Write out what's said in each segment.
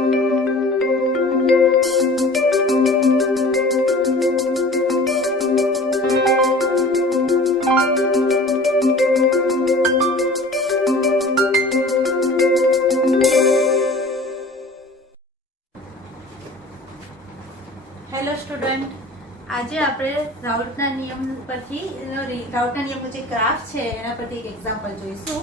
Hello student, આજે આપણે રાઉટના નિયમ પરથી રાઉટના નિયમનો જે ગ્રાફ છે એના પરથી એક એક્ઝામ્પલ જોઈશું.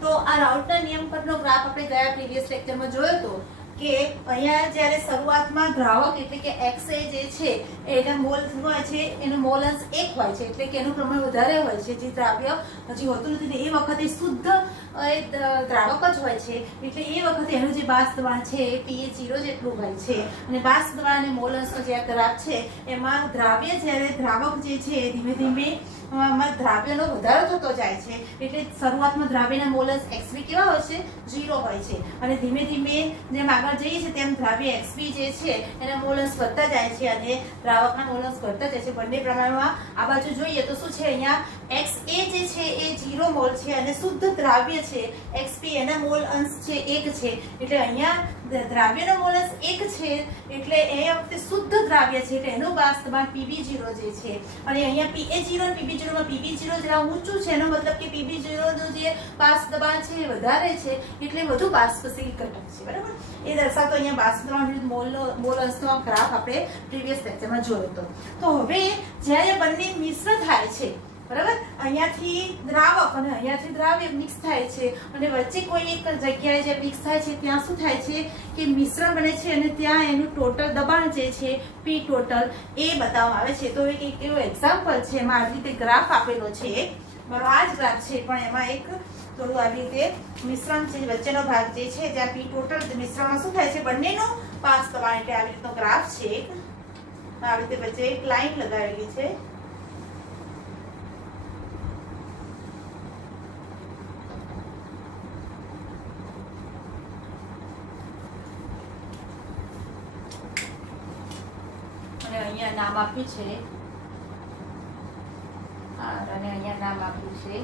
તો આ રાઉટના નિયમ પરનો ગ્રાફ આપણે ગયા પ્રીવિયસ લેક્ચરમાં જોયો હતો કે અહીંયા જ્યારે શરૂઆતમાં દ્રાવક એટલે કે XA જે છે એના મોલ હોય છે, એનો મોલ અંશ 1 હોય છે, એટલે કે એનું પ્રમાણ વધારે હોય છે. જે દ્રાવ્ય હજી હોતું નથી ને એ વખતે શુદ્ધ દ્રાવક જ હોય છે, એટલે એ વખતે એનું જે બાષ્પ દબાણ છે એ pH0 જેટલું હોય છે. અને બાષ્પ દબાણ અને મોલ અંશનો જે આ ગ્રાફ છે એમાં દ્રાવ્ય જ્યારે દ્રાવક જે છે ધીમે ધીમે દ્રાવ્યનો વધારો થતો જાય છે, એટલે શરૂઆતમાં દ્રાવ્યના મોલ અંશ XB કેવા હોય છે? 0 હોય છે. અને ધીમે ધીમે જેમ આગળ જઈએ છે તેમ દ્રાવ્ય XB જે છે એના મોલ અંશ વધતા જાય છે અને દ્રાવકના મોલ અંશ ઘટતા જાય છે. બંને પ્રમાણમાં આ બાજુ જોઈએ તો શું છે, અહીંયા XA જે છે એ 0 મોલ છે અને શુદ્ધ દ્રાવ્ય છે XB એના મોલ અંશ છે 1 છે, એટલે અહીંયા દ્રાવ્યનો મોલ અંશ 1 છે એટલે એ વખતે શુદ્ધ દ્રાવ્ય છે એટલે એનું બાષ્પ દબાણ PB0 જે છે. અને અહીંયા PA0 અને PB0 માં PB0 જરા ઊંચું છે, એનો મતલબ કે PB0 નું જે બાષ્પ દબાણ છે એ વધારે છે એટલે વધુ બાષ્પશીલ ઘટક છે. બરાબર, એ દર્શાવતો અહીંયા બાષ્પ દબાણ વિરુદ્ધ મોલ અંશનો ગ્રાફ આપણે પ્રીવિયસ લેક્ચરમાં જોયો હતો. તો હવે જ્યારે બંને મિશ્ર થાય છે, બરાબર, અહીંયાથી દ્રાવક અને અહીંયાથી દ્રાવ્ય મિક્સ થાય છે અને વચ્ચે કોઈ એક જગ્યાએ જે મિક્સ થાય છે ત્યાં શું થાય છે કે મિશ્રણ બને છે અને ત્યાં એનું ટોટલ દબાણ જે છે P ટોટલ એ બતાવવામાં આવે છે. તો એક એવો એક્ઝામ્પલ છે, એમાં આવી રીતે ગ્રાફ આપેલો છે, બરાબર, આ જ ગ્રાફ છે પણ એમાં એક થોડું આવી રીતે મિશ્રણ છે, વચ્ચેનો ભાગ જે છે જ્યાં P ટોટલ મિશ્રણમાં શું થાય છે બંનેનો બાષ્પ દબાણ, એટલે આવી રીતનો ગ્રાફ છે. આવી રીતે વચ્ચે એક લાઈન લગાવેલી છે. અહીંયા નામ આપ્યું છે R અને અહીંયા નામ આપ્યું છે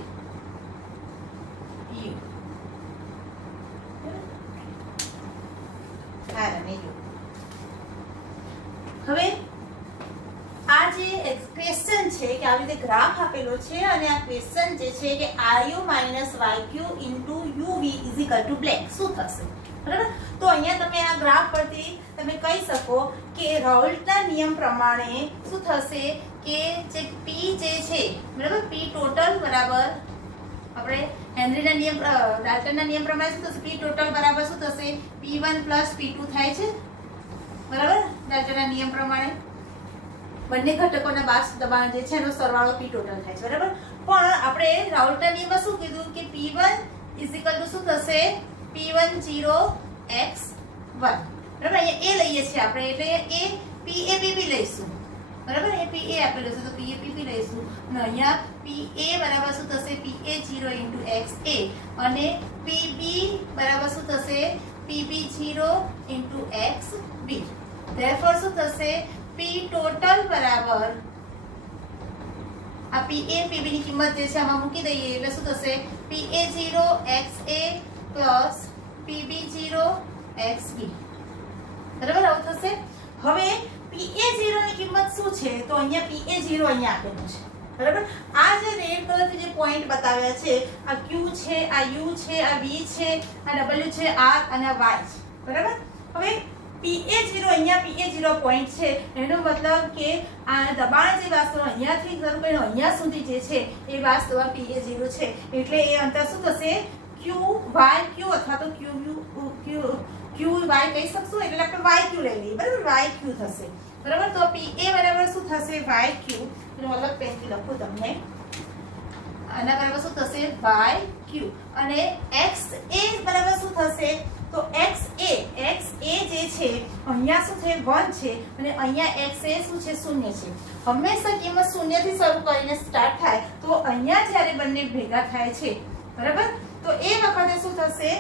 U. R અને U. હવે આ જે ક્વેશ્ચન છે કે આવી રીતે ગ્રાફ આપેલો છે અને આ ક્વેશ્ચન જે છે કે RU - YQ * UV = બ્લેક શું થશે? બરાબર, તો અહીંયા તમે આ ગ્રાફ પરથી તમે કહી શકો કે રાઉલ્ટના નિયમ પ્રમાણે શું થશે કે જે P જે છે, બરાબર, P ટોટલ બરાબર આપણે હેનરીના નિયમ ડાલ્ટનના નિયમ પ્રમાણે શું થશે? P ટોટલ બરાબર શું થશે? P1 + P2 થાય છે, બરાબર, ડાલ્ટનના નિયમ પ્રમાણે બંને ઘટકોના બાષ્પ દબાણ જે છે એનો સરવાળો P ટોટલ થાય છે. બરાબર, પણ આપણે રાઉલ્ટના નિયમમાં શું કીધું કે P1 = શું થશે? P10x1. બરાબર, અહીંયા a લઈએ છીએ આપણે એટલે એ PAPB લઈશું. બરાબર, એ PA આપેલું છે તો PAPB લઈશું અને અહીંયા PA બરાબર શું થશે? PA0 * XA અને PB બરાબર શું થશે? PB0 * XB. therefore શું થશે? P ટોટલ બરાબર આ PA PB ની કિંમત જે છે આમાં મૂકી દઈએ એટલે શું થશે? PA0 XA plus PB0 XB. બરાબર, આવું થશે. હવે PA0 ની કિંમત શું છે? તો અહીંયા PA0 અહીંયા આપેલું છે. બરાબર, આ જે રેડ કલરથી જે પોઈન્ટ બતાવ્યા છે આ Q છે, આ U છે, આ V છે, આ W છે, R અને આ Y છે. બરાબર, હવે PA0 અહીંયા PA0 પોઈન્ટ છે એનો મતલબ કે આ દબાણ જે વાસ્તવમાં અહીંયાથી શરૂ કરીને અહીંયા સુધી જે છે એ વાસ્તવમાં PA0 છે, એટલે એ અંતર શું થશે? QYQ અથવા તો QY કહી શકશું, એટલે આપણે YQ લઈ લઈએ. બરાબર, YQ થશે. બરાબર, તો PA બરાબર શું થશે? YQ. એનો મતલબ પેનથી લખું તમને, આના બરાબર શું થશે? YQ. અને XA બરાબર શું થશે? તો XA જે છે અહીંયા શું છે? 1 છે અને અહીંયા XA શું છે? 0 છે. હંમેશા કિંમત 0 થી શરૂ કરીને સ્ટાર્ટ થાય તો અહીંયા જ્યારે બંને ભેગા થાય છે, બરાબર, તો એ વખતે શું થશે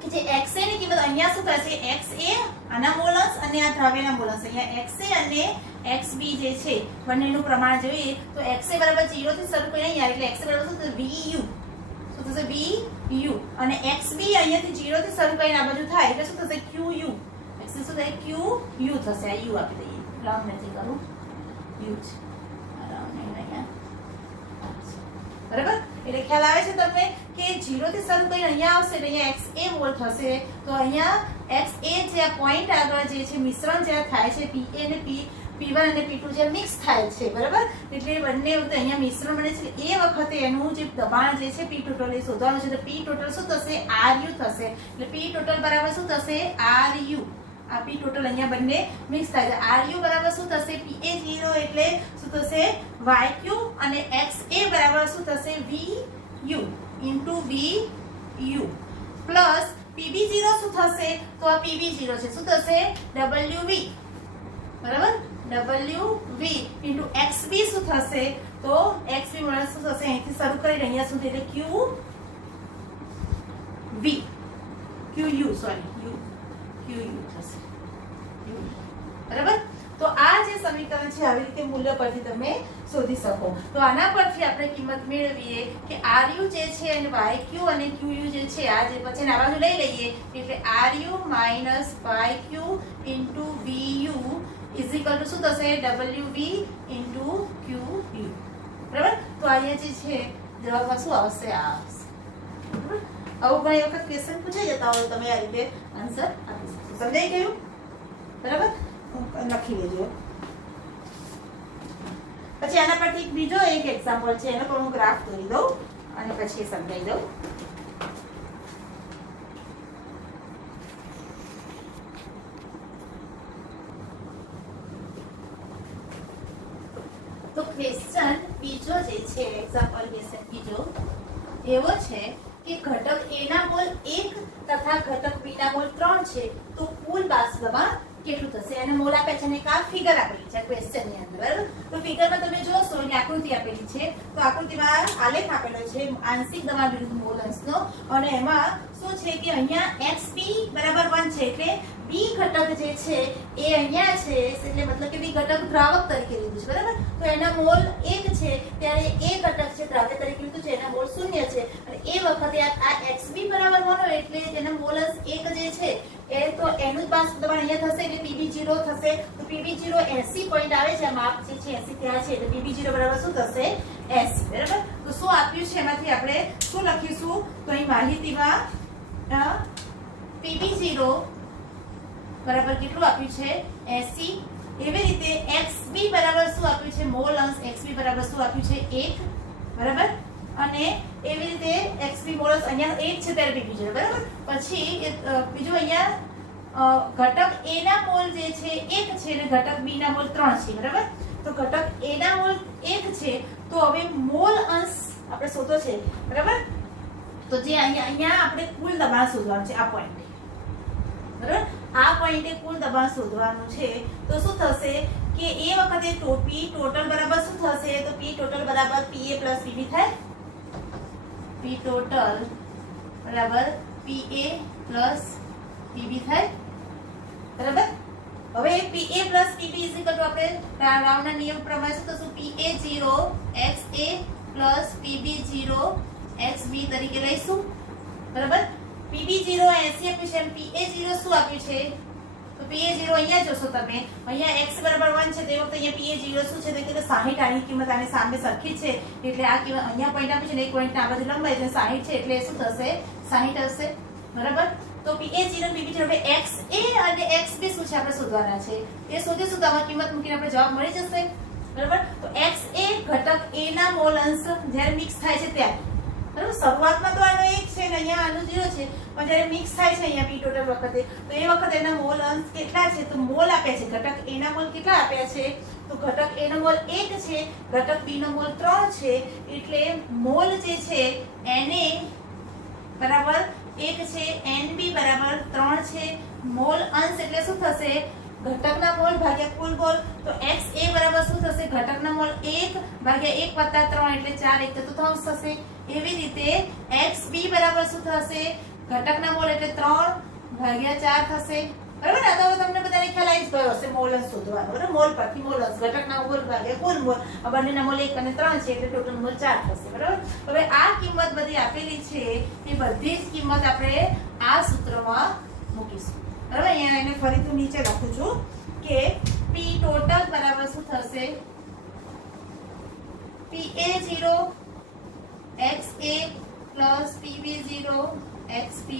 કે જે XA ની કિંમત અહીંયા શું થશે? XA આના મોલ અંશ અને આ દ્રાવ્યના મોલ અંશ, અહીંયા XA અને XB જે છે બંનેનું પ્રમાણ જોઈએ તો XA બરાબર 0 થી શરૂ કરીને અહીંયા એટલે XA બરાબર શું થશે? VU. શું થશે? VU. અને XB અહીંયાથી 0 થી શરૂ કરીને આ બાજુ થાય એટલે શું થશે? QU. થાય ક્યુ યુ થશે. આ યુ આપી દઈએ, રાઉન્ડ નથી કરું, યુ છે રાઉન્ડ અહીંયા, બરાબર. એટલે ખ્યાલ આવે છે તમને કે 0 થી શરૂ કરીને અહીંયા આવશે એટલે અહીંયા XA મોલ થશે. તો અહીંયા XA જે આ પોઈન્ટ આગળ જે છે મિશ્રણ જે થાય છે PA અને P1 અને P2 જે મિક્સ થાય છે, બરાબર. એટલે બંને વખતે અહીંયા મિશ્રણ બને છે. એ વખતે એનું જે દબાણ જે છે P ટોટલ એ શોધવાનું છે. તો P ટોટલ શું થશે? RU થશે. એટલે P ટોટલ બરાબર શું થશે? RU. આ P ટોટલ અહીંયા બંને મિક્સ થાય છે. RU બરાબર શું થશે? PA0 એટલે શું થશે? YQ અને XA બરાબર શું થશે? VU into VU plus PB0 શું થશે? તો આ PB0 છે, શું થશે? WV, બરાબર. WV ઇન્ટુ XB શું થશે? તો XB બરાબર શું થશે? અહીંથી શરૂ કરીને અહીંયા સુધી એટલે QU સોરી QU થશે, બરાબર. તો આ જે સમીકરણ છે આવી રીતે મૂલ્ય પરથી તમે શોધી શકો. તો આના પરથી આપણે કિંમત મેળવીએ કે RU જે છે અને YQ અને QU જે છે આ જે પછી આ બાજુ લઈ લઈએ એટલે RU minus YQ into VU is equal to શું થશે? WV ઇન્ટુ QU, બરાબર. તો અહીંયા જે છે જવાબમાં શું આવશે? આ આવશે, બરાબર. આવું ઘણી વખત ક્વેશ્ચન પૂછાઈ જતા હોય, તમે આ રીતે આન્સર આપી શકો. સમજાઈ ગયું? બરાબર. લખી લેજો. પછી આના પરથી બીજો એક એક્ઝામ્પલ છે, એનો પણ હું ગ્રાફ દોરી દઉં અને પછી સમજાવી દઉં. તો ક્વેશ્ચન બીજો જે છે એક્ઝામ્પલ ક્વેશ્ચન બીજો એવો છે કે ઘટક A ના મોલ 1 તથા ઘટક B ના મોલ 3 છે, તો કુલ બાષ્પ દબાણ કેટલું થશે? અને મોલ આપે છે અને કા ફિગર આપેલી છે ક્વેશ્ચન ની અંદર, બરાબર. તો ફિગરમાં તમે જોશો એટલે આકૃતિ આપેલી છે. તો આકૃતિમાં આલેખ આપેલો છે આંશિક દબાણ વિરુદ્ધ મોલ અંશનો, અને એમાં શું છે કે અહીંયા XB બરાબર 1 છે એટલે B ઘટક જે છે એ અહીંયા છે, એટલે મતલબ કે B ઘટક દ્રાવક તરીકે લીધું છે, બરાબર. તો એના મોલ 1 છે ત્યારે A ઘટક છે દ્રાવ્ય તરીકે લીધું છે, એના મોલ 0 છે. અને એ વખતે આ XB બરાબર 1 એટલે એના મોલ અંશ 1 જે છે એ તો એનું જ બાષ્પ દબાણ અહીંયા થશે એટલે PB0 થશે. તો PB0 80 પોઈન્ટ આવે છે, માપ જે છે 80 ત્યાં છે એટલે PB0 બરાબર શું થશે? 80, બરાબર. તો શું આપ્યું છે એમાંથી આપણે શું લખીશું? તો અહીં માહિતીમાં PB0 બરાબર કેટલું આપ્યું છે? 80. એવી રીતે XB બરાબર શું આપ્યું છે? મોલ અંશ XB બરાબર શું આપ્યું છે? 1, બરાબર. અને એવી રીતે XB મોલ અંશ અહીંયા 1 છે ત્યારે PB0, બરાબર. પછી બીજું અહીંયા ઘટક A ના મોલ જે છે 1 છે અને ઘટક B ના મોલ 3 છે, બરાબર. તો ઘટક A ના મોલ 1 છે તો હવે મોલ અંશ આપણે શોધવો છે, બરાબર. તો જે અહીંયા આપણે કુલ દબાણ શોધવાનું છે આ પોઈન્ટે, બરાબર. આ પોઈન્ટે કુલ દબાણ શોધવાનું છે. તો શું થશે કે એ વખતે P ટોટલ બરાબર શું થશે? તો P ટોટલ બરાબર PA પ્લસ PB થાય. P ટોટલ બરાબર PA પ્લસ PB થાય, બરાબર. હવે PA plus PB is equal to આપણે રાઉન્ડના નિયમ પ્રમાણે શું થશે? PA0 XA plus PB0 XB તરીકે લઈશું, બરાબર. PB0 80 આપ્યું છે, PA0 શું આપ્યું છે? તો PA0 અહીંયા જોશો તમે, અહીંયા x બરાબર 1 છે તે વખતે અહીંયા PA0 શું છે? તો કે 60. આની કિંમત આની સામે સરખી છે એટલે આ કિંમત અહીંયા પોઈન્ટ આપ્યું છે ને એક પોઈન્ટ આ બાજુ લંબાઈ એટલે 60 છે એટલે શું થશે? 60 હશે, બરાબર. તો PA0 PB0 હવે XA અને XB શું છે આપણે શોધવાના છે, એ શોધીશું. તો આમાં કિંમત મૂકીને આપણે જવાબ મળી જશે, બરાબર. તો XA ઘટક A ના મોલ અંશ જ્યારે મિક્સ થાય છે ત્યારે, બરાબર. શરૂઆતમાં તો આનો 1 છે ને અહીંયા આનો 0 છે, પણ જ્યારે મિક્સ થાય છે અહીંયા P ટોટલ વખતે તો એ વખતે એના મોલ અંશ કેટલા છે? તો મોલ આપ્યા છે. ઘટક A ના મોલ કેટલા આપ્યા છે? તો ઘટક A નો મોલ 1 છે, ઘટક B નો મોલ 3 છે, એટલે મોલ જે છે Na બરાબર 1 છે, NB બરાબર 3 છે. મોલ અંશ એટલે શું થશે? ઘટકના મોલ ભાગ્યા કુલ મોલ. તો XA બરાબર શું થશે? ઘટકના મોલ 1 ભાગ્યા 1 વત્તા 3 એટલે 4 1 ચતુર્થાંશ થશે. એવી રીતે XB બરાબર શું થશે? ઘટકના મોલ એટલે 3 ભાગ્યા 4 થશે, બરાબર. આ તો તમને બધાને ખ્યાલ આવી જ ગયો હશે મોલ અંશ શોધવાનો, બરાબર. મોલ પરથી મોલ અંશ ઘટકના મોલ ભાગ્યા કુલ મોલ, આ બંનેના મોલ 1 અને 3 છે એટલે ટોટલ મોલ 4 થશે, બરાબર. હવે આ કિંમત બધી આપેલી છે એ બધી જ કિંમત આપણે આ સૂત્રમાં મૂકીશું. બરાબર અહીંયા એને ફરીથી નીચે લખું છું કે પી ટોટલ બરાબર શું થશે PA0 XA plus PB0 XP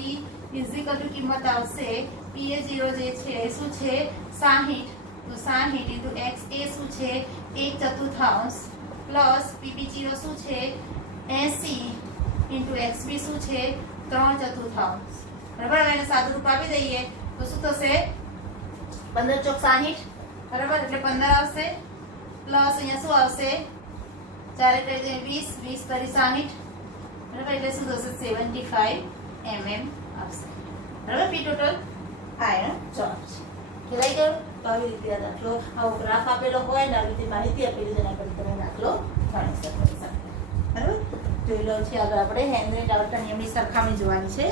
is equal to કિંમત આવશે PA0 જે છે શું છે 60 તો 60 ઇન્ટુ XA શું છે 1/4 પ્લસ PB0 શું છે 80 ઇન્ટુ XB શું છે 3/4 બરાબર એને સાદું રૂપ આપી દઈએ તો શું થશે 15 ચોક 60 બરાબર એટલે 15 આવશે પ્લસ અહીંયા શું આવશે 4 એટલે 20 20 તરી 60 બરાબર એટલે શું થશે 75 mm આવશે બરાબર પી ટોટલ આયર્ન ચાર્જ ખેલાઈ ગયો તો આવી રીતે આ દાખલો આવો ગ્રાફ આપેલો હોય ને આવી રીતે માહિતી આપેલી છે એના પર તમે દાખલો ગણી શકો બરાબર જોઈ લો છે આગળ આપણે હેનરી રાઉલ્ટના નિયમની સરખામણી જોવાની છે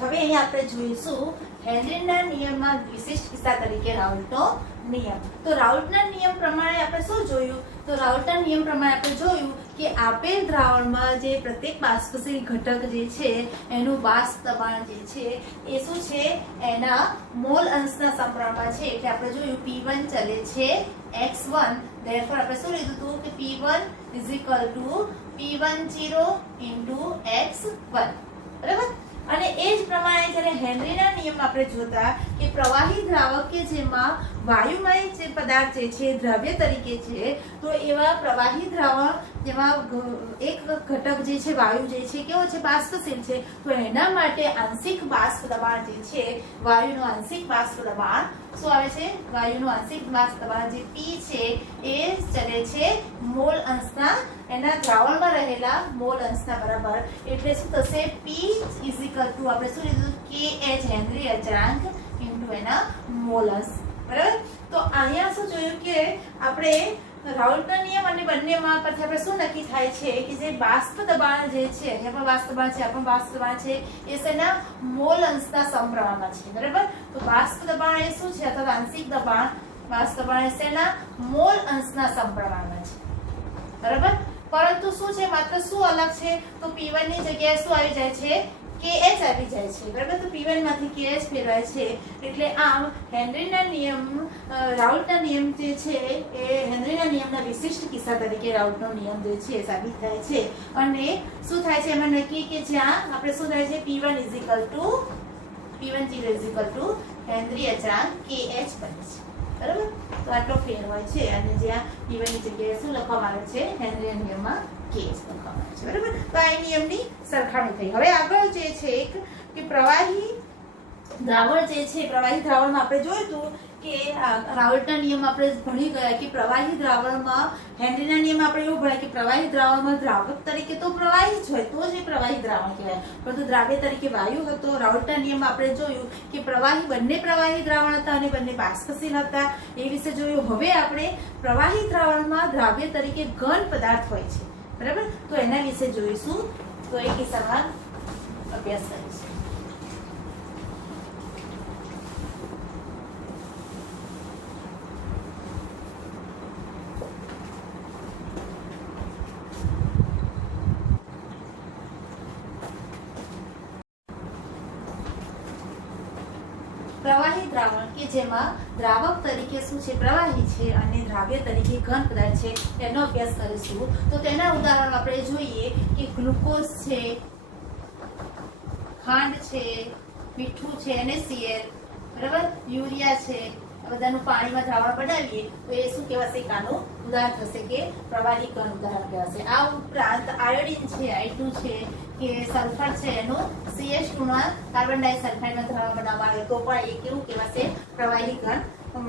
હવે અહીં આપણે જોઈશું હેનરીના નિયમમાં વિશિષ્ટ કિસ્સા તરીકે રાઉલ્ટનો નિયમ તો રાઉલ્ટના નિયમ પ્રમાણે આપણે શું જોયું તો રાઉલ્ટના નિયમ પ્રમાણે આપણે જોયું કે આપેલ દ્રાવણમાં જે પ્રત્યેક બાષ્પશીલ ઘટક જે છે એનું બાષ્પ દબાણ જે છે એ શું છે એના મોલ અંશના સમપ્રમાણમાં છે એટલે આપણે જોયું P1 ચલે છે x1 therefore આપણે શું લીધું હતું કે P1 P10 x1 બરાબર અને એ જ પ્રમાણે જ્યારે હેનરીના નિયમ આપણે જોતા કે પ્રવાહી દ્રાવક કે જેમાં વાયુમય જે પદાર્થ જે છે દ્રવ્ય તરીકે છે તો એવા પ્રવાહી દ્રાવણ જેમાં એક ઘટક જે છે વાયુ જે છે કેવો છે બાષ્પશીલ છે તો એના માટે આંશિક બાષ્પ દબાણ જે છે વાયુનું આંશિક બાષ્પ દબાણ શું આવે છે વાયુનું આંશિક બાષ્પ દબાણ જે P છે એ ચલે છે મોલ અંશના એના દ્રાવણમાં રહેલા મોલ અંશના બરાબર એટલે શું થશે P ઇઝ ઇક્વલ ટુ આપણે શું લીધું KH હેનરી અચળાંક ઇન્ટુ એના મોલ અંશ બરાબર તો અહીંયા શું જોયું કે આપણે રાઉલ્ટના નિયમ અને બંનેમાં પરથી આપણે શું નક્કી થાય છે કે જે બાષ્પ દબાણ જે છે અહીંયા પણ બાષ્પ દબાણ છે આ પણ બાષ્પ દબાણ છે એ શેના મોલ અંશના સમપ્રમાણમાં છે બરાબર તો બાષ્પ દબાણ એ શું છે અથવા આંશિક દબાણ બાષ્પ દબાણ એ શેના મોલ અંશના સમપ્રમાણમાં છે બરાબર પરંતુ શું છે માત્ર શું અલગ છે તો P1 ની જગ્યાએ શું આવી જાય છે KH આવી જાય છે બરાબર તો P1 માંથી KH ફેરવાય છે એટલે આમ હેનરીના નિયમ રાઉલ્ટના નિયમ જે છે એ હેનરીના નિયમના વિશિષ્ટ કિસ્સા તરીકે રાઉલ્ટનો નિયમ જે છે સાબિત થાય છે અને શું થાય છે એમાં નક્કી કે જ્યાં આપણે શું થાય છે P10 હેનરી અચળાંક KH બને છે બરાબર તો આટલો ફેર હોય છે અને જ્યાં P1 ની જગ્યાએ શું લખવામાં આવે છે હેનરીના નિયમમાં KH લખવામાં આવે છે બરાબર તો આ નિયમની સરખામણી થઈ હવે આગળ જે છે કે પ્રવાહી દ્રાવણ જે છે પ્રવાહી દ્રાવણમાં આપણે જોયું હતું કે રાઉલ્ટના નિયમ આપણે ભણી ગયા કે પ્રવાહી દ્રાવણમાં હેનરીના નિયમ આપણે એવું ભણ્યા કે પ્રવાહી દ્રાવણમાં દ્રાવક તરીકે તો પ્રવાહી જ હોય તો જ એ પ્રવાહી દ્રાવણ કહેવાય પરંતુ દ્રાવ્ય તરીકે વાયુ હતો રાઉલ્ટના નિયમ આપણે જોયું કે બંને પ્રવાહી દ્રાવણ હતા અને બંને બાષ્પશીલ હતા એ વિશે જોયું હવે આપણે પ્રવાહી દ્રાવણમાં દ્રાવ્ય તરીકે ઘન પદાર્થ હોય છે બરાબર તો એના વિશે જોઈશું તો એ કિસ્સામાં અભ્યાસ કરીશું પ્રવાહી દ્રાવણ કે જેમાં દ્રાવક તરીકે શું છે પ્રવાહી છે અને દ્રાવ્ય તરીકે ઘન પદાર્થ છે તેનો અભ્યાસ કરીશું તો તેના ઉદાહરણ આપણે જોઈએ કે ગ્લુકોઝ છે ખાંડ છે મીઠું છે NaCl બરાબર યુરિયા છે આ બધાનું પાણીમાં દ્રાવણ બનાવીએ તો એ શું કહેવાશે આનું ઉદાહરણ થશે કે પ્રવાહી ઘન ઉદાહરણ કહેવાશે આ ઉપરાંત આયોડિન છે I2 છે કે સલ્ફર છે એનું CH2 માં કાર્બન ડાઇસલ્ફાઇડમાં દ્રાવણ બનાવવામાં આવે તો પણ એ કેવું કહેવાશે પ્રવાહી ઘન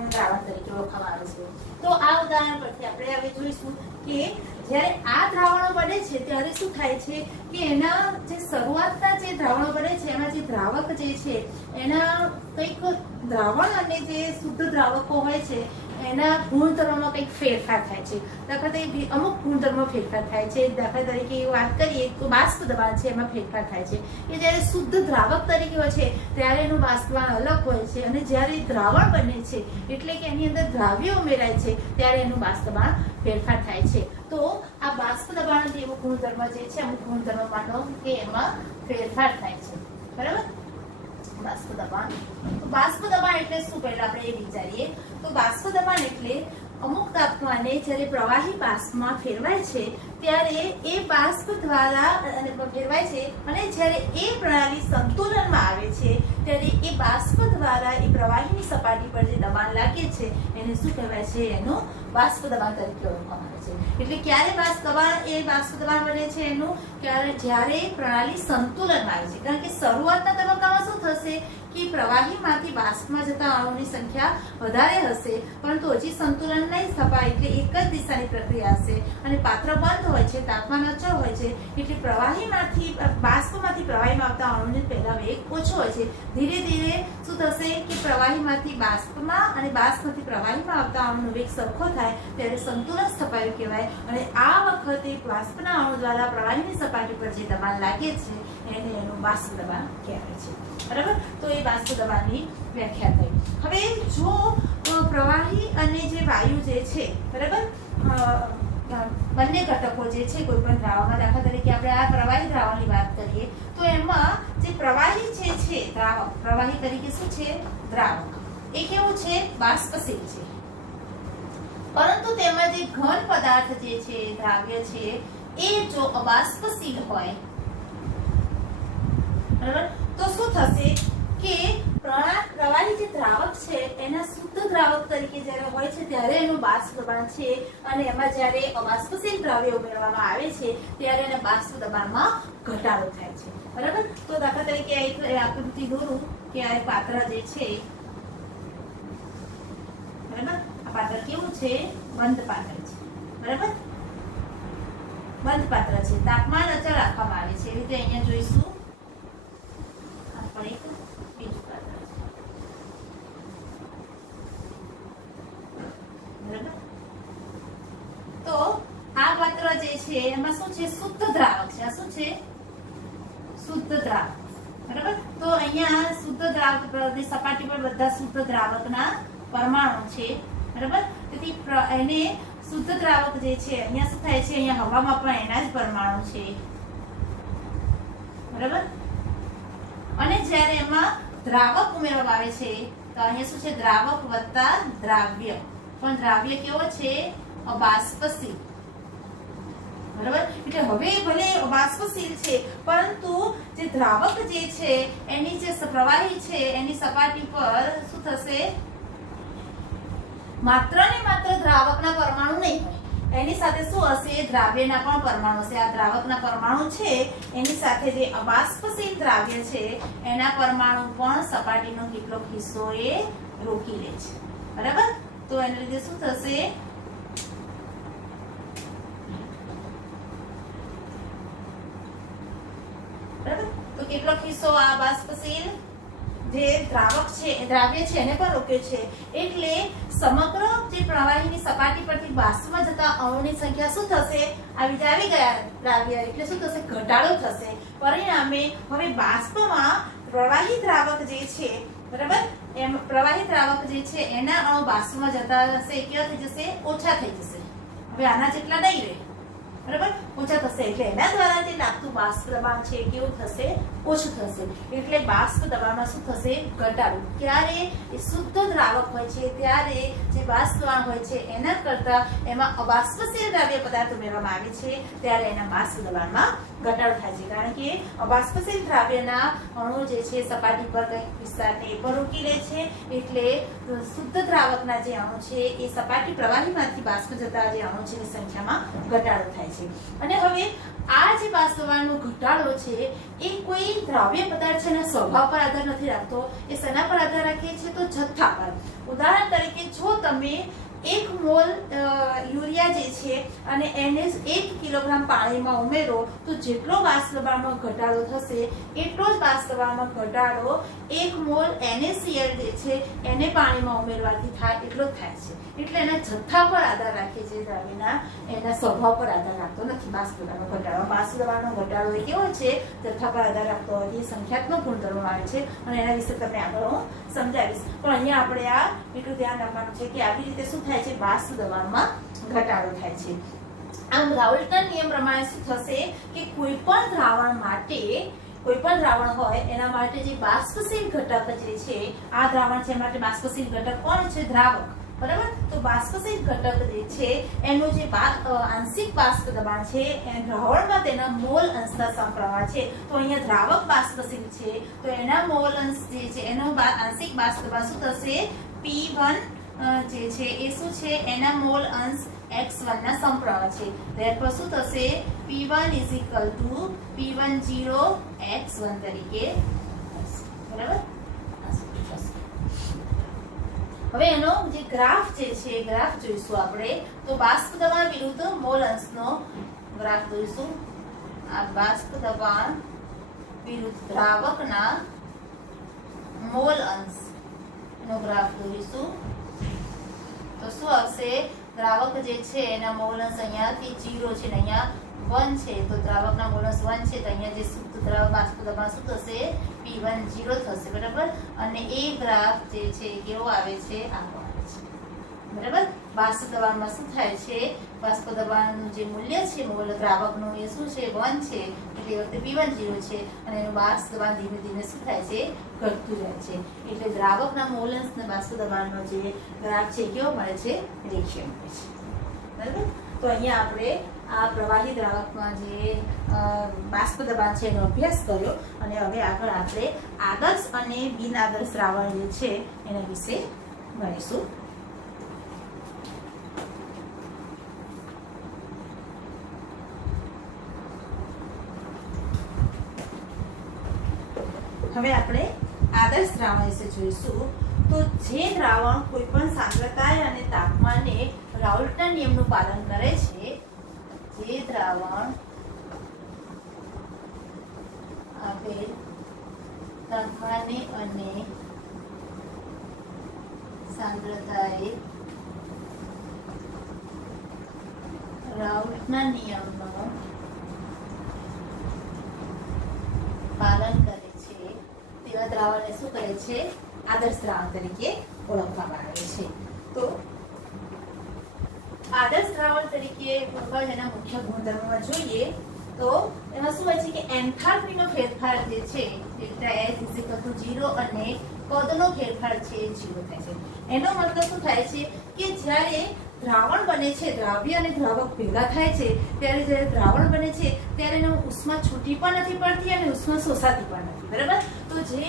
દ્રાવણ તરીકે ઓળખવામાં આવે છે તો આ ઉદાહરણ પરથી આપણે હવે જોઈશું કે જ્યારે આ દ્રાવણો બને છે ત્યારે શું થાય છે કે એના જે શરૂઆતના જે દ્રાવણો બને છે એમાં જે દ્રાવક જે છે એના કંઈક દ્રાવણ અને જે શુદ્ધ દ્રાવકો હોય છે એના ગુણધર્મોમાં કંઈક ફેરફાર થાય છે. દાખલા તરીકે અમુક ગુણધર્મો ફેરફાર થાય છે. દાખલા તરીકે વાત કરીએ તો બાષ્પ દબાણ છે, એમાં ફેરફાર થાય છે કે જ્યારે શુદ્ધ દ્રાવક તરીકે હોય છે ત્યારે એનું બાષ્પ દબાણ અલગ હોય છે, અને જ્યારે દ્રાવણ બને છે એટલે કે એની અંદર દ્રાવ્ય ઉમેરાય છે ત્યારે એનું બાષ્પ દબાણ ફેરફાર થાય છે. તો આ બાષ્પ દબાણ જેવો ગુણધર્મ જે છે, અમુક ગુણધર્મ માનો કે એમાં ફેરફાર થાય છે. બરાબર? બાષ્પ દબાણ. તો બાષ્પ દબાણ એટલે શું, પહેલા આપણે એ વિચારીએ. તો બાષ્પ દબાણ એટલે અમુક તાપમાને જ્યારે પ્રવાહી બાષ્પમાં ફેરવાય છે ત્યારે એ બાષ્પ દ્વારા ફેરવાય છે, અને જ્યારે એ પ્રણાલી સંતુલનમાં આવે છે ત્યારે એ બાષ્પ દ્વારા એ પ્રવાહીની સપાટી પર જે દબાણ લાગે છે એને શું કહેવાય છે? એનું બાષ્પ દબાણ તરીકે ઓળખવામાં આવે છે. એટલે ક્યારે બાષ્પ દબાણ બને છે એનું? જ્યારે પ્રણાલી સંતુલનમાં આવે છે. કારણ કે શરૂઆતના તબક્કામાં શું થશે કે પ્રવાહીમાંથી બાષ્પમાં જતા અણુની સંખ્યા વધારે હશે, પરંતુ હજી સંતુલન નહીં સ્થપાય, એટલે એક જ દિશાની પ્રક્રિયા હશે અને પાત્ર બંધ હોય છે, તાપમાન અચળ હોય છે, એટલે બાષ્પમાંથી પ્રવાહીમાં આવતા અણુની પહેલા વેગ ઓછો હોય છે. ધીરે ધીરે શું થશે કે પ્રવાહીમાંથી બાષ્પમાં અને બાષ્પમાંથી પ્રવાહીમાં આવતા અણુનો વેગ સરખો થાય ત્યારે સંતુલન સ્થપાયું કહેવાય. અને આ વખતે બાષ્પના અણુ દ્વારા પ્રવાહીની સપાટી પર જે દબાણ લાગે છે એને એનું બાષ્પ દબાણ કહેવાય છે. બરાબર? તો એ બાષ્પ દબાણની વ્યાખ્યા થઈ. હવે જો પ્રવાહી અને જે વાયુ જે છે, બરાબર, બંને ઘટકો જે છે કોઈ પણ દ્રાવકમાં, દાખલા તરીકે આપણે આ પ્રવાહી દ્રાવણની વાત કરીએ તો એમાં જે પ્રવાહી જે છે દ્રાવક, પ્રવાહી તરીકે શું છે? દ્રાવક. એ કેવું છે? બાષ્પશીલ છે. પરંતુ તેમાં જે ઘન પદાર્થ જે છે, દ્રાવ્ય છે, એ જો અબાષ્પશીલ હોય, બરાબર, તો શું થશે કે પ્રવાહી જે દ્રાવક છે એના શુદ્ધ દ્રાવક તરીકે જ્યારે હોય છે ત્યારે એનું બાષ્પ દબાણ છે, અને એમાં જ્યારે અબાષ્પશીલ દ્રવ્ય ઉમેરવામાં આવે છે ત્યારે એના બાષ્પ દબાણમાં ઘટાડો થાય છે. બરાબર? તો દાખલા તરીકે એક આકૃતિ દોરું કે આ પાત્ર જે છે, બરાબર, આ પાત્ર કેવું છે? બંધ પાત્ર છે. બરાબર? બંધ પાત્ર છે, તાપમાન અચળ રાખવામાં આવે છે. એ રીતે અહીંયા જોઈશું આપણે એક બીજું પાત્ર છે. બરાબર? તો આ પાત્ર જે છે એમાં શું છે? શુદ્ધ દ્રાવક છે. આ શું છે? શુદ્ધ દ્રાવક. બરાબર? તો અહીંયા શુદ્ધ દ્રાવકની સપાટી પર બધા શુદ્ધ દ્રાવકના પરમાણુ છે. બરાબર? તેથી એને શુદ્ધ દ્રાવક જે છે, અહીંયા શું થાય છે? અહીંયા હવામાં પણ એના જ પરમાણુ છે. બરાબર? અને જ્યારે એમાં દ્રાવક ઉમેરવામાં આવે છે તો અહીંયા શું છે? દ્રાવક વત્તા દ્રાવ્ય. પણ દ્રાવ્ય કેવો છે? અબાષ્પશીલ. બરાબર? એટલે હવે ભલે બાષ્પશીલ છે, પરંતુ જે દ્રાવક જે છે એની જે પ્રવાહી છે એની સપાટી પર શું થશે? માત્ર ને માત્ર દ્રાવકના પરમાણુ નહીં હોય, એની સાથે શું હશે? દ્રાવ્યના પણ પરમાણુ હશે. આ દ્રાવકના પરમાણુ છે એની સાથે જે અબાષ્પશીલ દ્રાવ્ય છે એના પરમાણુ પણ સપાટીનો કેટલોક હિસ્સો એ રોકી લે છે. બરાબર? તો એને લીધે શું થશે? બરાબર? તો કેટલોક હિસ્સો આ બાષ્પશીલ જે દ્રાવક છે, દ્રાવ્ય છે, એને પણ રોકે છે. એટલે સમગ્ર જે પ્રવાહીની સપાટી પરથી બાષ્પમાં જતા અણુની સંખ્યા શું થશે? આવી ગયા દ્રાવ્ય, એટલે શું થશે? ઘટાડો થશે. પરિણામે હવે બાષ્પમાં પ્રવાહી દ્રાવક જે છે, બરાબર, એમ પ્રવાહી દ્રાવક જે છે એના અણુ બાષ્પમાં જતા હશે, કેવા થઈ જશે? ઓછા થઈ જશે. હવે આના જેટલા નહીં રહે. બરાબર? ઓછા થશે. એટલે એના દ્વારા જે લાગતું બાષ્પ દબાણ છે કેવું થશે? ઓછું થશે. એટલે બાષ્પ દબાણમાં શું થશે? ઘટાડો. ક્યારે? એ શુદ્ધ દ્રાવક હોય છે ત્યારે જે બાષ્પ દબાણ હોય છે એના કરતા એમાં અબાષ્પશીલ દ્રાવ્ય પદાર્થ ઉમેરવામાં આવે છે ત્યારે એના બાષ્પ દબાણમાં ઘટાડો થાય છે. કારણ કે અબાષ્પશીલ દ્રાવ્યના અણુ જે છે સપાટી પર કંઈક વિસ્તારને એ પણ રોકી લે છે, એટલે શુદ્ધ દ્રાવકના જે અણુ છે એ સપાટી પ્રવાહીમાંથી બાષ્પ જતા જે અણુ છે એની સંખ્યામાં ઘટાડો થાય છે. અને હવે આ જે બાષ્પ દબાણનો ઘટાડો છે એ કોઈ દ્રાવ્ય પદાર્થ છે એના સ્વભાવ પર આધાર નથી રાખતો. એ શેના પર આધાર રાખે છે? તો જથ્થા પર. ઉદાહરણ તરીકે જો તમે 1 મોલ યુરિયા જે છે અને એને 1 કિલોગ્રામ પાણીમાં ઉમેરો તો જેટલો બાષ્પ દબાણમાં ઘટાડો થશે એટલો જ બાષ્પ દબાણમાં ઘટાડો 1 મોલ NaCl જે છે એને પાણીમાં ઉમેરવાથી થાય એટલો જ થાય છે. એટલે એના જથ્થા પર આધાર રાખે છે દ્રાવ્યના, એના સ્વભાવ પર આધાર રાખતો નથી બાષ્પ દબાણનો ઘટાડો. બાષ્પ દબાણનો ઘટાડો એ કેવો છે? જથ્થા પર આધાર રાખતો હોવાથી સંખ્યાત્મક ગુણધર્મો આવે છે અને એના વિશે તમને આગળ હું સમજાવીશ. પણ અહીંયા આપણે આ એટલું ધ્યાન રાખવાનું છે કે આવી રીતે શું થાય છે? બાષ્પ દબાણમાં ઘટાડો થાય છે. આમ રાઉલ્ટના નિયમ પ્રમાણે શું થશે કે કોઈ પણ દ્રાવણ માટે, કોઈ પણ દ્રાવણ હોય એના માટે જે બાષ્પશીલ ઘટક જે છે, આ દ્રાવણ છે માટે બાષ્પશીલ ઘટક કોણ છે? દ્રાવક. બરાબર. તો બાષ્પશીલ ઘટક જે છે એનું જે આંશિક બાષ્પ દબાણ છે એ દ્રાવણમાં તેના મોલ અંશના સમપ્રમાણ છે. તો અહીંયા દ્રાવક બાષ્પશીલ છે તો એના મોલ અંશ જે છે એનો આંશિક બાષ્પ દબાણ શું થશે? P1 જે છે એ શું છે? એના મોલ અંશ x1 ના સમપ્રમાણ છે. therefore શું થશે? P1 P10 x1 તરીકે. બરાબર. હવે એનો જે ગ્રાફ જે છે ગ્રાફ જોઈશું આપણે. તો બાષ્પ દબાણ વિરુદ્ધ મોલ અંશનો ગ્રાફ જોઈશું. આ બાષ્પ દબાણ વિરુદ્ધ દ્રાવકના મોલ અંશ નો ગ્રાફ જોઈશું. તો શું આવશે? દ્રાવક જે છે એના મોલ અંશ અહીંયાથી 0 છે ને અહીંયા 1 છે. તો દ્રાવકના મોલ અંશ 1 છે તો અહીંયા જે શુદ્ધ દ્રાવક બાષ્પ દબાણ શું થશે? P10 થશે. બરાબર. અને એ ગ્રાફ જે છે કેવો આવે છે? આવો આવે છે. બરાબર. બાષ્પ દબાણમાં શું થાય છે? બાષ્પ દબાણનું જે મૂલ્ય છે મોલ દ્રાવકનું એ શું છે? 1 છે. એટલે વખતે P10 છે અને એનું બાષ્પ દબાણ ધીમે ધીમે શું થાય છે? ઘટતું જાય છે. એટલે દ્રાવકના મોલ અંશ અને બાષ્પ દબાણનો જે ગ્રાફ છે કેવો મળે છે? રેખીય મળે છે. બરાબર. તો અહીંયા આપણે આ પ્રવાહી દ્રાવકમાં જે બાષ્પ દબાણ છે એનો અભ્યાસ કર્યો અને હવે આગળ આપણે આદર્શ અને બિન આદર્શ દ્રાવણ જે છે એના વિશે ભણીશું. હવે આપણે આદર્શ દ્રાવણ વિશે જોઈશું. તો જે દ્રાવણ કોઈ પણ સાંદ્રતાએ અને તાપમાને રાઉલ્ટના નિયમનું પાલન કરે છે, જે દ્રાવણ આપેલ તાપમાને અને સાંદ્રતાએ રાઉલ્ટના નિયમનું પાલન કરે છે તેવા દ્રાવણને શું કહે છે? આદર્શ દ્રાવણ તરીકે ઓળખવામાં આવે છે. તો આદર્શ દ્રાવણ તરીકે એના મુખ્ય ગુણધર્મોમાં જોઈએ તો એમાં શું હોય છે કે એન્થાલ્પીનો ફેરફાર જે છે ડેલ્ટા H = 0 અને કદનો ફેરફાર છે 0 થાય છે. એનો મતલબ શું થાય છે કે જ્યારે દ્રાવણ બને છે, દ્રાવ્ય અને દ્રાવક ભેગા થાય છે ત્યારે જ્યારે દ્રાવણ બને છે ત્યારે એનો ઉષ્મા છૂટી પણ નથી પડતી અને ઉષ્મા શોષાતી પણ નથી. બરાબર. તો જે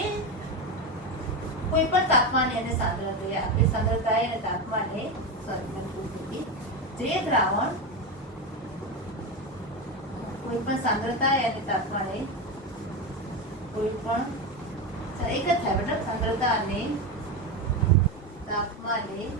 કોઈ પણ તાપમાને અને સાંદ્રતાએ આપણે સાંદ્રતાએ અને તાપમાને જે દ્રાવણ કોઈ પણ સાંદ્રતાએ અને તાપમાને કોઈ પણ એક જ થાય મતલબ સાંદ્રતા અને તાપમાને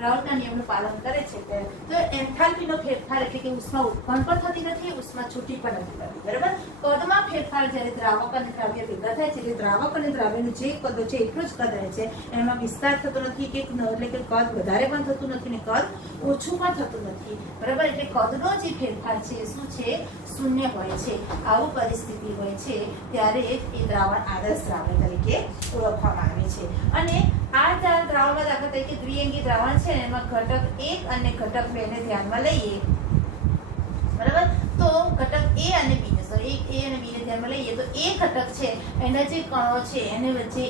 રાઉલ્ટના નિયમનું પાલન કરે છે તો એન્થાલ્પીનો ફેરફાર એટલે કે ઉષ્મા ઉત્પન્ન પણ થતી નથી, ઉષ્મા છૂટી પણ નથી થતી. બરાબર. કદમાં ફેરફાર જ્યારે દ્રાવક અને દ્રાવ્ય ભેગા થાય છે એટલે દ્રાવક અને દ્રાવ્યનું જે કદ છે એટલું જ કદ રહે છે. એમાં વિસ્તાર થતો નથી કે એટલે કે કદ વધારે પણ થતું નથી ને કદ ઓછું પણ થતું નથી. બરાબર. એટલે કદનો જે ફેરફાર છે શું છે? શૂન્ય હોય છે. આવું પરિસ્થિતિ હોય છે ત્યારે એ દ્રાવણ આદર્શ દ્રાવણ તરીકે ઓળખવામાં આવે છે. અને આ દ્રાવણમાં દાખલા તરીકે દ્વિઅંગી દ્રાવણ છે એમાં ઘટક 1 અને ઘટક 2 ને ધ્યાનમાં લઈએ. બરાબર. તો ઘટક A અને B ને ધ્યાનમાં લઈએ તો A ઘટક છે એના જે કણો છે એને વચ્ચે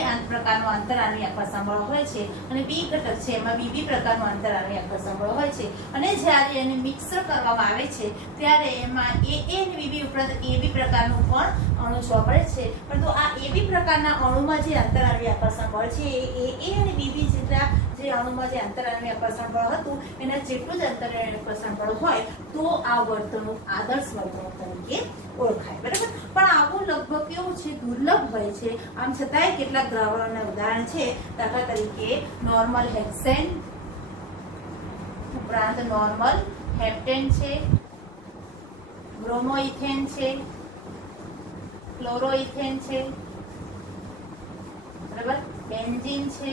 A પ્રકારનો આંતરાણુ આકર્ષણ બળ હોય છે અને B ઘટક છે એમાં B પ્રકારનો આંતરાણુ આકર્ષણ બળ હોય છે. અને જ્યારે એને મિક્સર કરવામાં આવે છે ત્યારે એમાં A અને B ઉપરાંત AB પ્રકારનું પણ અણુ જોવા મળે છે. પરંતુ આ AB પ્રકારના અણુમાં જે આંતરાણુ આકર્ષણ બળ છે એ A અને B જેટલા જે અણુમાં જે આંતરાણુ આકર્ષણ બળ હતું એના જેટલું જ આંતરાણુ આકર્ષણ બળ હોય તો આ વર્તણૂક આદર્શ વર્તણૂક તરીકે ઓળખાય. બરાબર. પણ આવું લગભગ કેવું છે? દુર્લભ હોય છે. આમ છતાંય કેટલાક દ્રાવણોના ઉદાહરણ છે દાખલા તરીકે નોર્મલ હેક્સેન, ઉપરાંત નોર્મલ હેપ્ટેન છે, બ્રોમોઇથેન છે, ક્લોરોઇથેન છે, બરાબર, બેન્ઝીન છે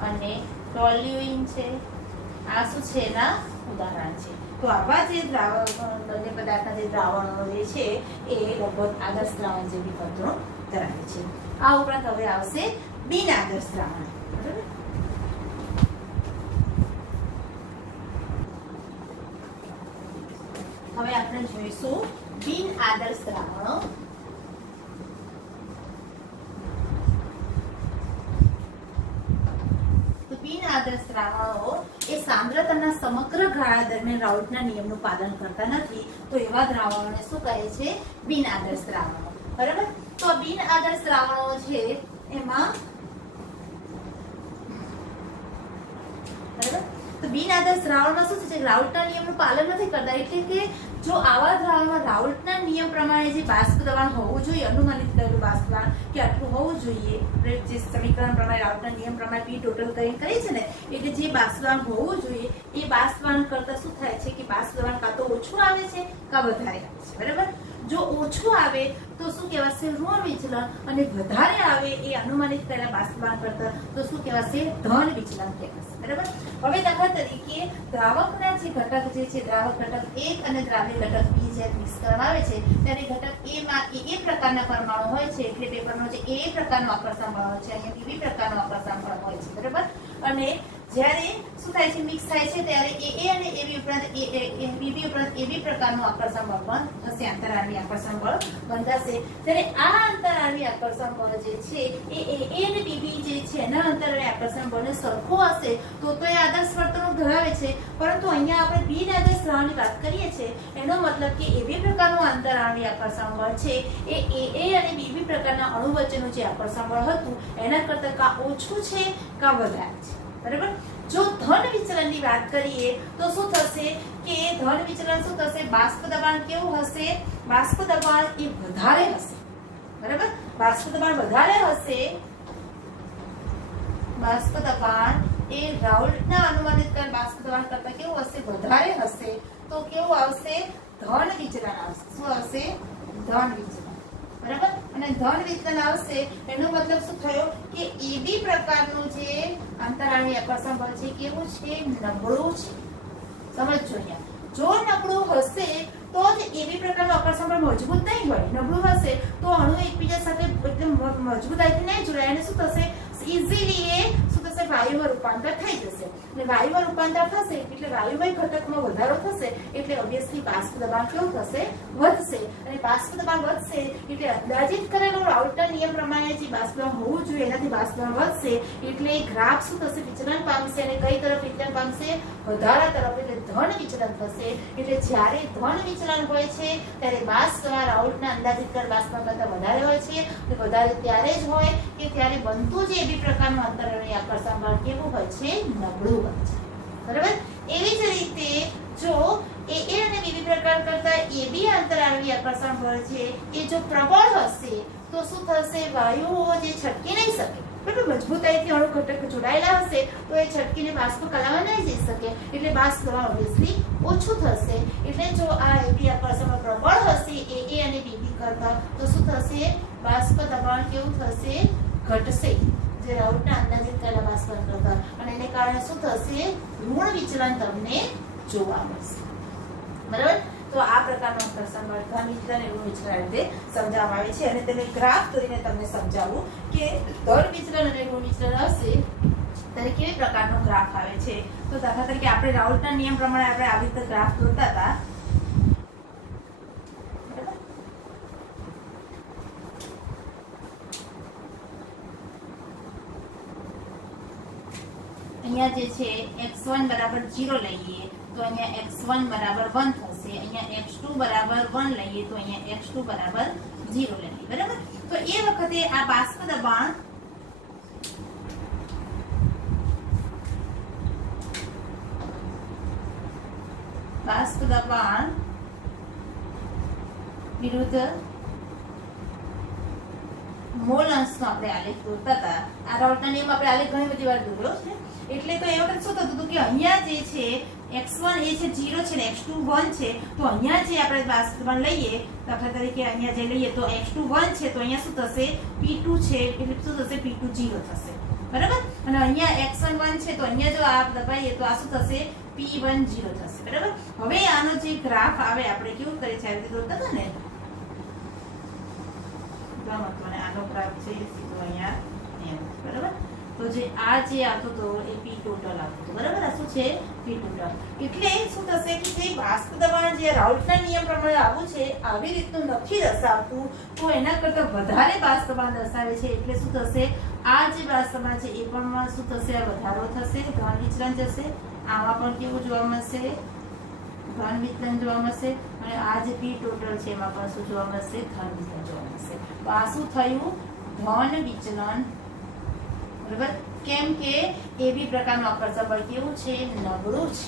અને ટોલ્યુઇન છે. આ શું છે એના ઉદાહરણ છે. તો આવા જે બંને પદાર્થના જે દ્રાવણો જે છે એ લગભગ આદર્શ દ્રાવણ જેવી પત્રો ધરાવે છે. આ ઉપરાંત હવે આવશે બિન આદર્શ દ્રાવણ. બરાબર, હવે આપણે જોઈશું બિન આદર્શ દ્રાવણો. બિન આદર્શ દ્રાવણો એ સાંદ્રતાના સમગ્ર ગાળા દરમિયાન રાઉલ્ટના નિયમનું પાલન કરતા નથી. તો એવા દ્રાવણોને શું કહે છે? બિન આદર્શ દ્રાવણો. બરાબર, તો બિન આદર્શ દ્રાવણો છે એમાં બરાબર, તો બિન આદર્શ દ્રાવણમાં શું છે? રાઉલ્ટના નિયમનું પાલન નથી કરતા. એટલે કે જો આવા દ્રાવણમાં રાઉલ્ટના નિયમ પ્રમાણે જે બાષ્પ દબાણ હોવું જોઈએ, અનુમાનિત કરેલું બાષ્પ દબાણ કે આટલું હોવું જોઈએ, જે સમીકરણ પ્રમાણે રાઉલ્ટના નિયમ પ્રમાણે પી ટોટલ કરીને કરી છે ને, એટલે જે બાષ્પ દબાણ હોવું જોઈએ એ બાષ્પ દબાણ કરતા શું થાય છે કે બાષ્પ દબાણ કાં તો ઓછું આવે છે કાં વધારે આવે છે. બરાબર, જો ઓછું આવે તો શું કહેવાશે? ઋણ વિચલન, અને વધારે આવે એ અનુમાનિત કરેલા બાષ્પ દબાણ કરતા તો શું કહેવાશે? ધન વિચલન કહેવાશે. બરાબર, હવે દાખલા તરીકે દ્રાવકના જે ઘટક જે છે, દ્રાવક ઘટક 1 અને દ્રાવ્ય ઘટક 2 જે મિક્સ કરવામાં આવે છે ત્યારે ઘટક A માં એ પ્રકારના પરમાણુ હોય છે. એટલે પેપરનો જે A પ્રકારનો આકર્ષણ બળ હોય છે, અહીંયા BB પ્રકારનો આકર્ષણ બળ હોય છે. બરાબર, અને જ્યારે શું થાય છે? મિક્સ થાય છે ત્યારે AA અને AB ઉપરાંત BB ઉપરાંત AB પ્રકારનું આકર્ષણ બળ પણ થશે, આંતરાણવી આકર્ષણ બળ બંધાશે. ત્યારે આ આંતરાણવી આકર્ષણ બળ જે છે એ AA અને BB જે છે એના આંતરાણવી આકર્ષણ બળને સરખું હશે તો એ આદર્શ વર્તણૂક ધરાવે છે. પરંતુ અહીંયા આપણે બિન આદર્શ દ્રાવણની વાત કરીએ છીએ, એનો મતલબ કે AB પ્રકારનું આંતરાણવી આકર્ષણ બળ છે એ AA અને BB પ્રકારના અણુ વચ્ચેનું જે આકર્ષણ બળ હતું એના કરતાં કાં ઓછું છે કાં વધારે છે. બરાબર, જો ધન વિચલનની વાત કરીએ તો શું થશે કે ધન વિચલન શું થશે? બાષ્પ દબાણ કેવું હશે? બાષ્પ દબાણ એ વધારે હશે. બરાબર, બાષ્પ દબાણ વધારે હશે. બાષ્પ દબાણ એ રાઉલ્ટના અનુમાનિત કરેલ બાષ્પ દબાણ કરતા કેવું હશે? વધારે હશે. તો કેવું આવશે? ધન વિચલન આવશે. શું આવશે? ધન વિચલન. બરાબર, અને ધન વિચલન આવશે એનો મતલબ શું થયો કે AB પ્રકારનું જે આંતરાણવી આકર્ષણ બળ છે કેવું છે? નબળું છે. સમજજો, અહીંયા જો નબળું હશે તો જ AB પ્રકારનું આકર્ષણ બળ મજબૂત નહીં હોય. નબળું હશે તો અણુ એકબીજા સાથે એકદમ મજબૂતાઈથી નહીં જોડાય અને શું થશે? ઇઝીલી એ શું થશે? વાયુમાં રૂપાંતર થઈ જશે. અને વાયુમાં રૂપાંતર થશે એટલે વાયુમય ઘટકમાં વધારો થશે એટલે ઓબ્વિયસલી બાષ્પ દબાણ કેવું થશે? વધશે. અને બાષ્પ દબાણ વધશે એટલે અંદાજિત કરેલો રાઉલ્ટના નિયમ પ્રમાણે જે બાષ્પ દબાણ હોવું જોઈએ એનાથી બાષ્પ દબાણ વધશે એટલે ગ્રાફ શું થશે? વિચલન પામશે. અને કઈ તરફ વિચલન પામશે? વધારા તરફ, એટલે ધન વિચલન થશે. એટલે જ્યારે ધન વિચલન હોય છે ત્યારે બાષ્પ દબાણ રાઉલ્ટના અંદાજિત કરેલ બાષ્પ દબાણ કરતાં વધારે હોય છે. અને વધારે ત્યારે જ હોય કે ત્યારે બનતું જે AB પ્રકારનું આંતરાણવી આકર્ષણ બળ કેવું હોય છે? નબળું હોય છે. બરાબર, એવી જ રીતે જો AA અને BB પ્રકાર કરતા AB આંતરાણવી આકર્ષણ બળ છે એ જો પ્રબળ હશે તો શું થશે? વાયુઓ જે છટકી નહીં શકે. બરાબર, મજબૂતાઈથી અણુ ઘટક જોડાયેલા હશે તો એ છટકીને બાષ્પ કલામાં નહીં જઈ શકે એટલે બાષ્પ દબાણ ઓબ્વિયસલી ઓછું થશે. એટલે જો આ AB આકર્ષણ બળ પ્રબળ હશે AA અને BB કરતા તો શું થશે? બાષ્પ દબાણ કેવું થશે? ઘટશે. જે રાઉલ્ટના અંદાજિત કરેલા બાષ્પ દબાણ કરતા, અને એને કારણે શું થશે? ઋણ વિચલન તમને જોવા મળશે. બરાબર, તો આ પ્રકારનું આકર્ષણ બળ ધન વિચલન એવું વિચલન રીતે સમજાવવામાં આવે છે. અને તેને ગ્રાફ દોરીને તમને સમજાવું કે ધન વિચલન અને ઋણ વિચલન હશે ત્યારે કેવી પ્રકારનો ગ્રાફ આવે છે. તો દાખલા તરીકે આપણે રાઉલ્ટના નિયમ પ્રમાણે આપણે આવી રીતે ગ્રાફ દોરતા હતા. અહીંયા જે છે x1 બરાબર 0 લઈએ તો અહીંયા x1 બરાબર 1 થશે. અહીંયા x2 બરાબર 1 લઈએ તો અહીંયા x2 બરાબર 0 લઈએ. બરાબર, તો એ વખતે આ બાષ્પ દબાણ વિરુદ્ધ મોલ અંશનો આપણે આલેખ દોરતા હતા. આ રાઉલ્ટના નિયમ આપણે આલેખ ઘણી બધી વાર દોર્યો છે. એટલે તો એ વખત શું થતું હતું કે અહીંયા જે છે x1 એ છે 0 છે ને x2 1 છે, તો અહીંયા જે આપણે બાષ્પીભવન લઈએ દાખલા તરીકે અહીંયા જે લઈએ તો x2 1 છે, તો અહીંયા શું થશે p2 છે એટલે શું થશે p2 0 થશે, બરાબર. અને અહીંયા x1 1 છે, તો અહીંયા જો આ દબાઈએ તો આ શું થશે p1 0 થશે, બરાબર. હવે આનો જે ગ્રાફ આવે આપણે કેવું કરીએ છે આ રીતે દોરતા હતા ને, આનો ગ્રાફ છે સીધો અહીંયા એમ, બરાબર. તો જે આ જે આવતો તો એ p ટોટલ આવતો તો, બરાબર. આ શું છે p ટોટલ. એટલે શું થશે કે જે બાષ્પ દબાણ જે રાઉલ્ટના નિયમ પ્રમાણે આવું છે આવી રીતનું નથી દર્શાવતું, તો એના કરતાં વધારે બાષ્પ દબાણ દર્શાવે છે. એટલે શું થશે આ જે બાષ્પ દબાણ છે એ પણ શું થશે આ વધારો થશે, ધન વિચલન જશે. આમાં પણ કેવું જોવા મળશે ધન વિચલન જોવા મળશે. અને આ જે p ટોટલ છે એમાં પણ શું જોવા મળશે ધન વિચલન જોવા મળશે. તો આ શું થયું ધન વિચલન, બરાબર. કેમ કે એ બી પ્રકારનું આકર્ષણ બળ કેવું છે નબળું છે,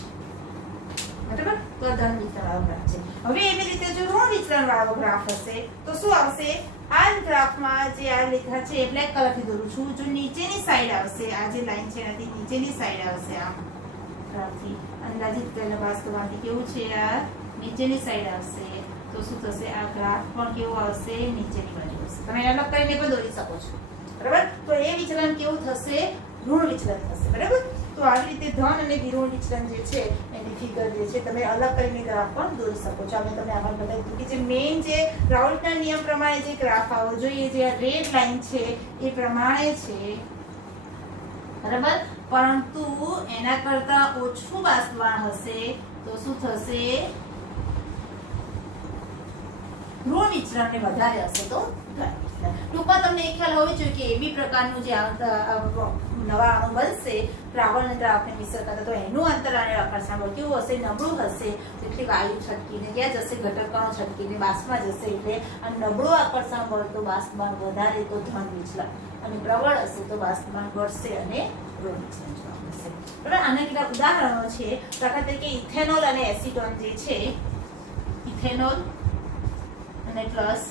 બરાબર. તો ધન વિચલન વાળો ગ્રાફ છે. હવે એવી રીતે જો ઋણ વિચલન વાળો ગ્રાફ હશે તો શું આવશે, આ ગ્રાફમાં જે આ રેખા છે એ બ્લેક કલરથી દોરું છું, જો નીચેની સાઈડ આવશે આ જે લાઈન છે એનાથી નીચેની સાઈડ આવશે આમ ગ્રાફથી અંદાજિત કરેલા વાસ્તવમાંથી કેવું છે આ નીચેની સાઈડ આવશે, તો શું થશે આ ગ્રાફ પણ કેવો આવશે નીચેની બાજુ આવશે. તમે અલગ કરીને પણ દોરી શકો છો, બરાબર. તો એ વિચલન કેવું થશે ઋણ વિચલન થશે, બરાબર. તો આવી રીતે ધન અને વિઋણ વિચલન જે છે એની ફિગર જે છે તમે અલગ કરીને ગ્રાફ પણ દોરી શકો છો. અમે તમને આમાં બતાવી દીધું કે જે મેઇન જે રાઉલ્ટના નિયમ પ્રમાણે જે ગ્રાફ આવવો જોઈએ, જે રેડ લાઈન છે એ પ્રમાણે છે, બરાબર. પરંતુ એના કરતા ઓછું બાષ્પીભવન હશે તો શું થશે ઋણ વિચલન ને વધારે હશે તો ટૂંકમાં તમને એ ખ્યાલ હોવો જોઈએ કે એબી પ્રકારનું જે નવા અણુ બનશે દ્રાવણ અને દ્રાવકને મિશ્ર કરતા, તો એનું અંતરાળ આકર્ષણ બળ કેવું હશે નબળું હશે. એટલે વાયુ છટકીને ક્યાં જશે ઘટકણો છટકીને બાષ્પમાં જશે. એટલે આ નબળું આકર્ષણ બળ તો બાષ્પમાં વધારે તો ધન વિચલન, અને પ્રબળ હશે તો બાષ્પમાં ઘટશે અને ઋણ વિચલન જોવા મળશે, બરાબર. આના કેટલાક ઉદાહરણો છે. દાખલા તરીકે ઇથેનોલ અને એસિટોન જે છે, ઇથેનોલ અને પ્લસ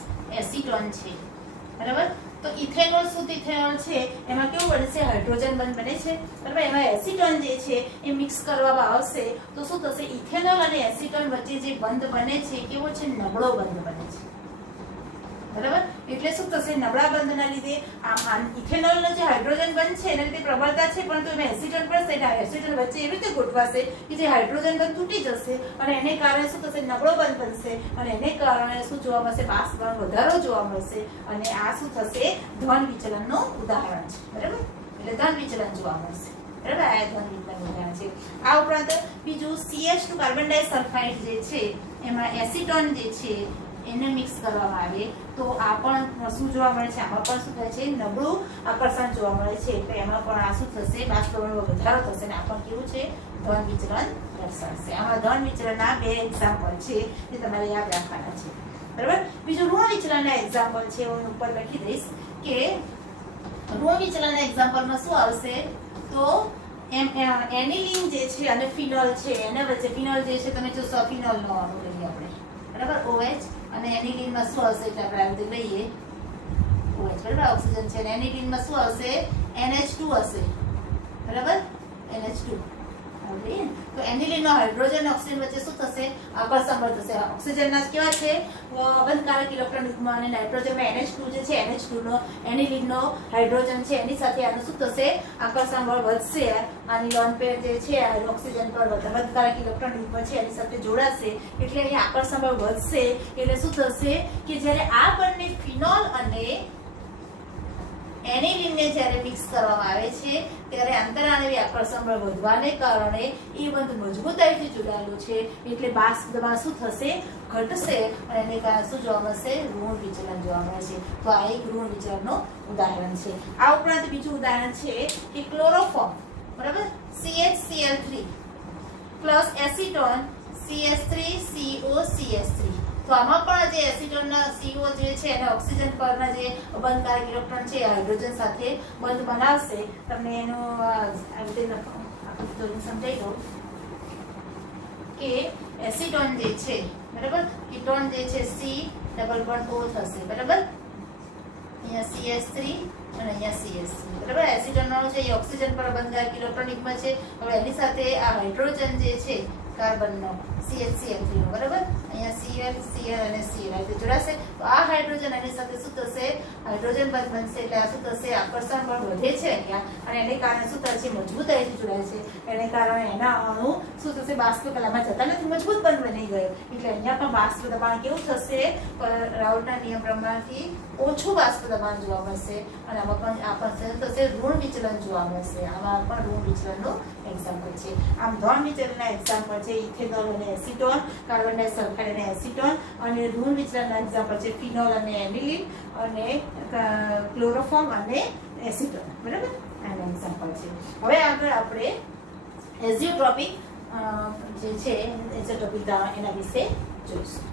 એસિટોન છે, બરાબર. તો ઇથેનોલ શુદ્ધ ઇથેનોલ છે એમાં કેવું બને છે હાઇડ્રોજન બંધ બને છે, બરાબર. એમાં એસિટોન જે છે એ મિક્સ કરવામાં આવશે તો શું થશે ઇથેનોલ અને એસિટોન વચ્ચે જે બંધ બને છે કેવો છે નબળો બંધ બને છે, બરાબર. એટલે શું થશે નબળા બંધના લીધે આમ ઇથેનોલનો જે હાઇડ્રોજન બંધ છે એના લીધે પ્રબળતા છે, પરંતુ એમાં એસિટોન પડશે એટલે એસિટોન વચ્ચે એવી રીતે ગોઠવાશે કે જે હાઇડ્રોજન બંધ તૂટી જશે અને એને કારણે શું થશે નબળો બંધ બનશે અને એને કારણે શું જોવા મળશે બાષ્પીભવન વધારો જોવા મળશે. અને આ શું થશે ધન વિચલનનું ઉદાહરણ છે, બરાબર. એટલે ધન વિચલન જોવા મળશે, બરાબર. આ ધન વિચલન ઉદાહરણ છે. આ ઉપરાંત બીજું CH2 કાર્બન ડાઇસલ્ફાઇડ જે છે એમાં એસિટોન જે છે એને મિક્સ કરવામાં આવે તો આ પણ શું જોવા મળે છે, આમાં પણ શું થાય છે નબળું આકર્ષણ જોવા મળે છે. એટલે એમાં પણ આ શું થશે બાષ્પીભવનમાં વધારો થશે અને આ પણ કેવું છે ધન વિચલન દર્શાવશે. આમાં ધન વિચલનના બે એક્ઝામ્પલ છે જે તમારે યાદ રાખવાના છે, બરાબર. બીજું ઋણ વિચલનના એક્ઝામ્પલ છે હું ઉપર લખી દઈશ કે ઋણ વિચલનના એક્ઝામ્પલમાં શું આવશે તો એનિલિન જે છે અને ફિનોલ છે એના વચ્ચે ફિનોલ જે છે તમે જો સફિનોલનો અણુ લઈએ આપણે, બરાબર. OH અને એનિલિનમાં શું આવશે એટલે આપણે આ રીતે લઈએ OH, બરાબર. ઓક્સિજન છે અને એનિલિનમાં શું આવશે NH2 હશે, બરાબર. NH2 તો એનિલિનનો હાઇડ્રોજન ઓક્સિજન વચ્ચે શું થશે આકર્ષણ બળ થશે. ઓક્સિજનના કેવા છે બંધકારક ઇલેક્ટ્રોન યુગ્મ અને નાઇટ્રોજનમાં NH2 જે છે NH2 નો એનિલિનનો હાઇડ્રોજન છે એની સાથે આનું શું થશે આકર્ષણ બળ વધશે. આની લોન પેર જે છે ઓક્સિજન પર બંધકારક ઇલેક્ટ્રોન યુગ્મ છે એની સાથે જોડાશે એટલે અહીં આકર્ષણ બળ વધશે. એટલે શું થશે કે જ્યારે આ બંને ફિનોલ અને એનિલિનને જ્યારે મિક્સ કરવામાં આવે છે ત્યારે આંતરાણવી આકર્ષણ બળ વધવાને કારણે એ બંધ મજબૂતાઈથી જોડાયેલું છે એટલે બાષ્પ દબાણ શું થશે ઘટશે અને એને કારણે શું જોવા મળશે ઋણ વિચલન જોવા મળે છે. તો આ એક ઋણ વિચલનનું ઉદાહરણ છે. આ ઉપરાંત બીજું ઉદાહરણ છે કે ક્લોરોફોર્મ, બરાબર. CHCl3 plus acetone CH3COCH3. તો આમાં પણ જે એસિટોનના CO જે છે અને ઓક્સિજન પરના જે બંધકારક ઇલેક્ટ્રોન છે હાઇડ્રોજન સાથે બંધ બનાવશે. તમને એનું આ રીતે સમજાઈ દઉં કે એસિટોન જે છે, બરાબર, કીટોન જે છે C ડબલ બોન્ડ O થશે, બરાબર. અહીંયા CH3 અને અહીંયા CH3 બરાબર. એસિટોનનો છે એ ઓક્સિજન પર બંધાયેલ ઇલેક્ટ્રોનિકમાં છે. હવે એની સાથે આ હાઇડ્રોજન જે છે કાર્બનનો CH3 નો બરાબર. અહીંયા Cl અને Cl આ રીતે જોડાશે. તો આ હાઇડ્રોજન એની સાથે શું થશે? હાઇડ્રોજન બંધ બનશે એટલે આ શું થશે? આકર્ષણ બળ વધે છે અહીંયા અને એને કારણે શું થાય છે? મજબૂતાઈથી જોડાય છે. એને કારણે એના અણુ શું થશે? બાષ્પ કલામાં જતા નથી, મજબૂત પણ બની ગયો. એટલે અહીંયા પણ બાષ્પ દબાણ કેવું થશે? રાઉટના નિયમ પ્રમાણથી ઓછું બાષ્પ દબાણ જોવા મળશે અને આમાં પણ આ પણ થશે ઋણ વિચલન જોવા મળશે. આમાં પણ ઋણ વિચલનનું એક્ઝામ્પલ છે. આમ ધન વિચલનના એક્ઝામ્પલ છે ઇથેનોલ અને એસિટોન, કાર્બન ડાયોક્સાઇડ અને એસિટોન, અને ઋણ વિચલનના એક્ઝામ્પલ છે ફિનોલ અને એનિલિન અને ક્લોરોફોર્મ અને એસિટોન બરાબર. આના એક્ઝામ્પલ છે. હવે આગળ આપણે એઝિયોટ્રોપિક જે છે એઝિયોટ્રોપિક એના વિશે જોઈશું.